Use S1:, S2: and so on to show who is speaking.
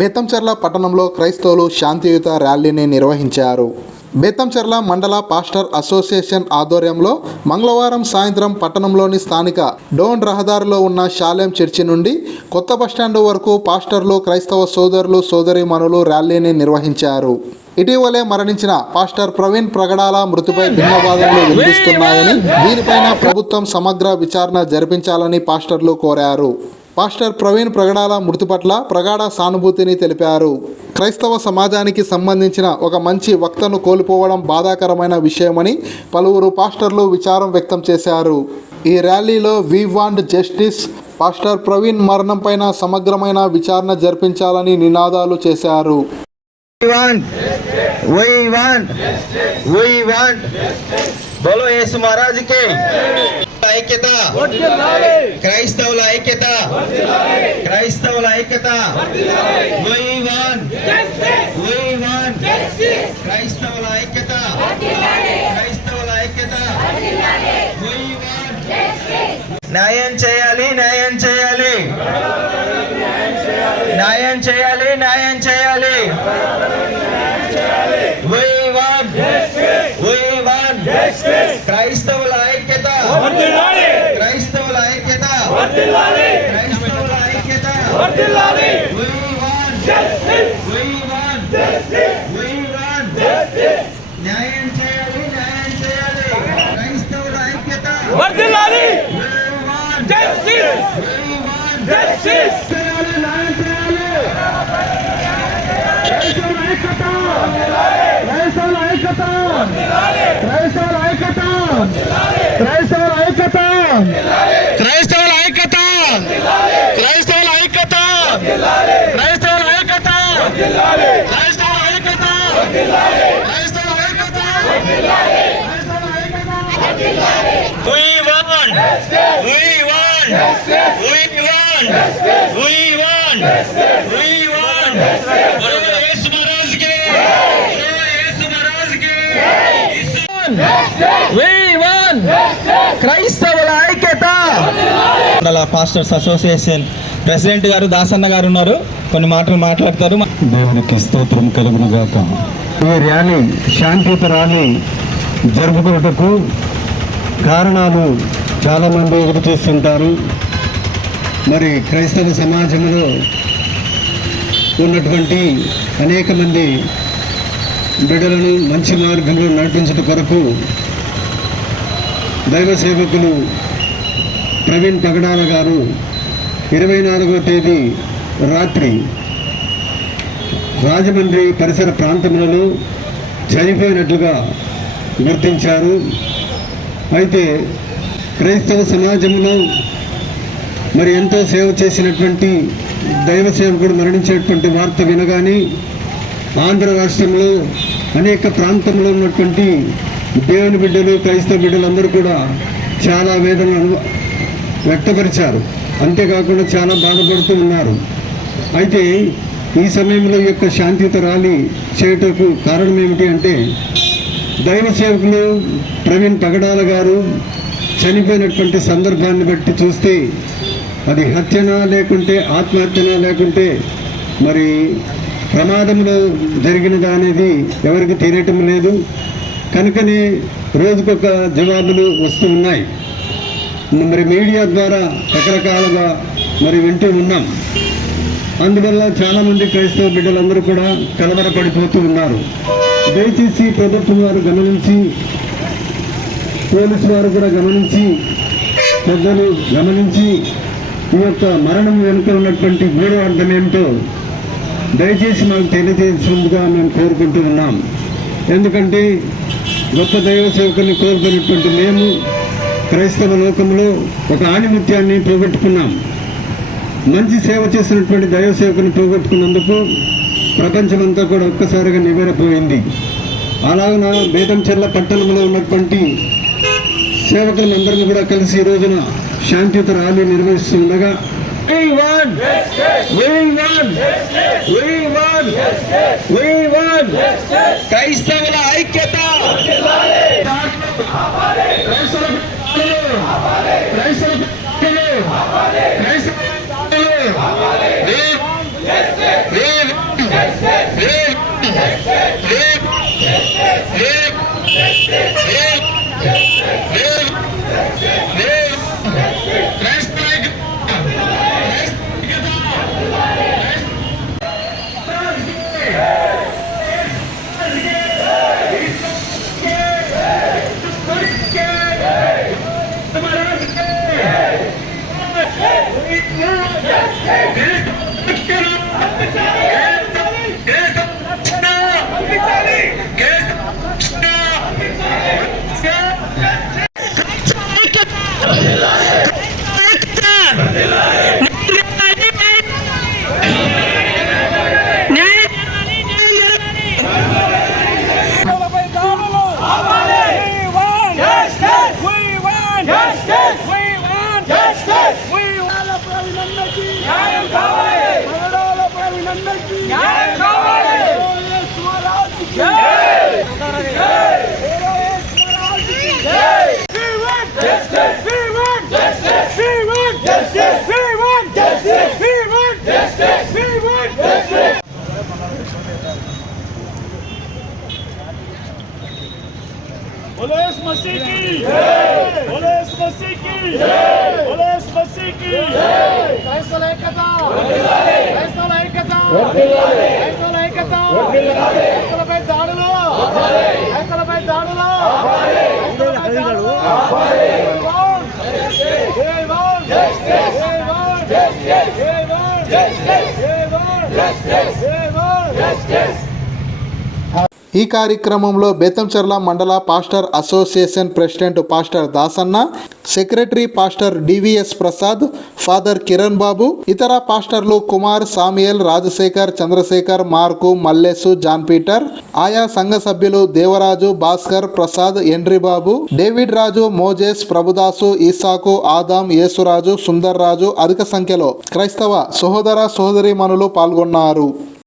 S1: బేతంచెర్ల పట్టణంలో క్రైస్తవులు శాంతియుత ర్యాలీని నిర్వహించారు. బేతంచెర్ల మండల పాస్టర్ అసోసియేషన్ ఆధ్వర్యంలో మంగళవారం సాయంత్రం పట్టణంలోని స్థానిక డోన్ రహదారిలో ఉన్న శాలెం చర్చి నుండి కొత్త బస్టాండ్ వరకు పాస్టర్లు క్రైస్తవ సోదరులు సోదరిమణులు ర్యాలీని నిర్వహించారు. ఇటీవలే మరణించిన పాస్టర్ ప్రవీణ్ ప్రగడాల మృతిపై భిన్నవాదనలు వినిపిస్తున్నాయని దీనిపైన ప్రభుత్వం సమగ్ర విచారణ జరిపించాలని పాస్టర్లు కోరారు. పాస్టర్ ప్రవీణ్ ప్రగడాల మృతి పట్ల ప్రగాఢ సానుభూతిని తెలిపారు. క్రైస్తవ సమాజానికి సంబంధించిన ఒక మంచి వక్తను కోల్పోవడం బాధాకరమైన విషయమని పలువురు పాస్టర్లు విచారం వ్యక్తం చేశారు. ఈ ర్యాలీలో we want justice pastor Praveen మరణంపైన సమగ్రమైన విచారణ జరిపించాలని నినాదాలు చేశారు.
S2: We బోలో యేసు మహారాజుకే. ఐక్యత. క్రైస్తవుల ఐక్యత. క్రైస్తవుల ఐక్యత. We want. We want. క్రైస్తవుల ఐక్యత. క్రైస్తవుల ఐక్యత. We want. న్యాయం చేయాలి న్యాయం చేయాలి. న్యాయం చేయాలి న్యాయం చేయాలి. We want. We want. క్రైస్తవుల ఐక్యత క్రైస్తవుల ఐక్యత క్రైస్తవుల ఐక్యత We want. We want. We want. న్యాయం చేయాలి న్యాయం చేయాలి క్రైస్తవుల ఐక్యత
S3: వర్ధిల్లాలి
S2: We want.
S3: Justice
S2: We want.
S3: Justice
S2: చేయాలి న్యాయం చేయాలి క్రైస్తవుల ఐక్యత క్రైస్తవుల ఐక్యత క్రైస్తవుల ఐక్యత క్రైస్తవుల ఐక్యత క్రైస్తవుల ఐక్యత క్రైస్తవుల ఐక్యత క్రైస్తవుల ఐక్యత క్రైస్తవుల ఐక్యత క్రైస్తవుల ఐక్యత క్రైస్తవుల ఐక్యత ఫాస్టర్స్ అసోసియేషన్ ప్రెసిడెంట్ గారు దాసన్న గారు ఉన్నారు. కొన్ని మాటలు మాట్లాడతారు.
S4: దేవునికి స్తోత్రం కలుగునుగాక. ఈ ర్యాలీ శాంతియుత ర్యాలీ జరుపుకున్నటకు కారణాలు చాలామంది ఎదురు చేస్తుంటారు. మరి క్రైస్తవ సమాజంలో ఉన్నటువంటి అనేక మంది బిడ్డలను మంచి మార్గంలో నడిపించడం కొరకు దైవ సేవకులు ప్రవీణ్ పగడాల గారు ఇరవై నాలుగో తేదీ రాత్రి రాజమండ్రి పరిసర ప్రాంతములలో చనిపోయినట్లుగా గుర్తించారు అయితే క్రైస్తవ సమాజంలో మరి ఎంతో సేవ చేసినటువంటి దైవ సేవకుడు మరణించినటువంటి వార్త వినగానే ఆంధ్ర రాష్ట్రంలో అనేక ప్రాంతంలో ఉన్నటువంటి దేవుని బిడ్డలు క్రైస్తవ బిడ్డలు అందరూ కూడా చాలా వేదన వ్యక్తపరిచారు. అంతేకాకుండా చాలా బాధపడుతూ ఉన్నారు. అయితే ఈ సమయంలో యొక్క శాంతియుత ర్యాలీ చేయటకు కారణం ఏమిటి అంటే దైవ సేవకులు ప్రవీణ్ పగడాల గారు చనిపోయినటువంటి సందర్భాన్ని బట్టి చూస్తే అది హత్యనా లేకుంటే ఆత్మహత్యనా లేకుంటే మరి ప్రమాదంలో జరిగినదా అనేది ఎవరికి తెలియటం లేదు. కనుకనే రోజుకొక జవాబులు వస్తూ ఉన్నాయి. మరి మీడియా ద్వారా రకరకాలుగా మరి వింటూ ఉన్నాం. అందువల్ల చాలామంది క్రైస్తవ బిడ్డలందరూ కూడా కలవరపడిపోతూ ఉన్నారు. దయచేసి ప్రభుత్వం వారు గమనించి పోలీసు వారు కూడా గమనించి పెద్దలు గమనించి ఈ యొక్క మరణం వెనుక ఉన్నటువంటి మూడో అర్థం ఏమిటో దయచేసి మాకు తెలియజేసినందుగా మేము కోరుకుంటూ ఉన్నాం. ఎందుకంటే గొప్ప దైవ సేవకుని కోరుకున్నటువంటి మేము క్రైస్తవ లోకంలో ఒక ఆణిముత్యాన్ని పోగొట్టుకున్నాం. మంచి సేవ చేసినటువంటి దైవ సేవకుని పోగొట్టుకున్నందుకు ప్రపంచమంతా కూడా ఒక్కసారిగా నివేరపోయింది అలాగన బేతంచెర్ల పట్టణంలో ఉన్నటువంటి సేవకులందరినీ కూడా కలిసి ఈ రోజున శాంతియుత ర్యాలీ నిర్వహిస్తుండగా.
S2: క్రైస్తవుల ఐక్యత! క్రైస్తవ క్రైస్తవ
S4: Türkiye! मसीह की भोले मसीह की भोले मसीह की
S5: फैसला एकता फैसला एकता फैसला एकता फैसला पै दाड़ लो फैसला पै दाड़ लो
S1: ఈ కార్యక్రమంలో బేతంచెర్ల మండల pastor association president pastor Dasanna secretary pastor DVS Prasad father Kiran Babu ఇతర పాస్టర్లు Kumar Samuel Rajasekhar Chandrasekhar Mark Mallesu John Peter ఆయా సంఘ సభ్యులు Devaraju Bhaskar Prasad ఎండ్రి Babu David Raju Moses Prabhudasu Isaac Adam Yesuraju Sundar Raju అధిక సంఖ్యలో క్రైస్తవ సహోదర సహోదరిమణులు పాల్గొన్నారు.